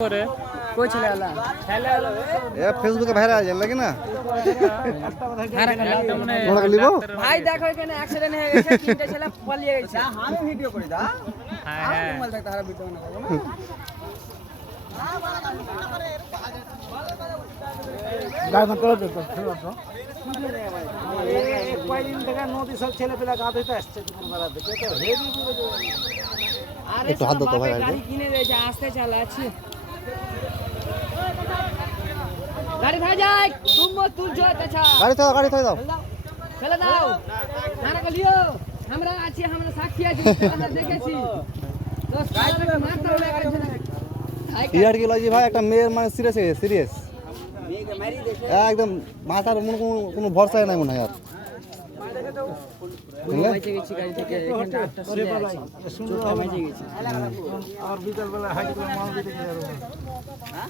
कोई चले वाला ए फेसबुके ভাইরাল জান লাগে না কোন লিব ভাই দেখো এখানে অ্যাক্সিডেন্ট হয়ে গেছে তিনটা ছেলে পালিয়ে গেছে আমি ভিডিও করি দা হ্যাঁ মোবাইল দেখতে হারা ভিডিও না করব না গায় করে দেখো এক কয়েকদিন থেকে নদী সব ছেলে পেলা গাধইতে আসছে দুপুরবেলা থেকে তো হেভি আরে একটু হাত দাও তো ভাই গাড়ি কিনে দিয়েছে আসতে চালাচ্ছি गाड़ी था जाए तुम मत तुल जो अच्छा গাড়ি থাই দাও चले दाओ खाना को लियो हमरा आछी हमरा साक्षी आछी আমরা দেখেছি 10 টাকা মার তাহলে গাড়ি চলে ইয়ার কি লাগি ভাই একটা মেয়ের মানে সিরিয়াস মেয়ে মারি দেখে একদম মাথার কোনো ভরসা নাই মনে হয় আর মাইছে গেছি গাড়ি থেকে এখানে একটা ছেলে আছে সুন্দর মাইছে গেছি আর বিকাল বেলা হাইট করে মাল দিতে কি আর হ্যাঁ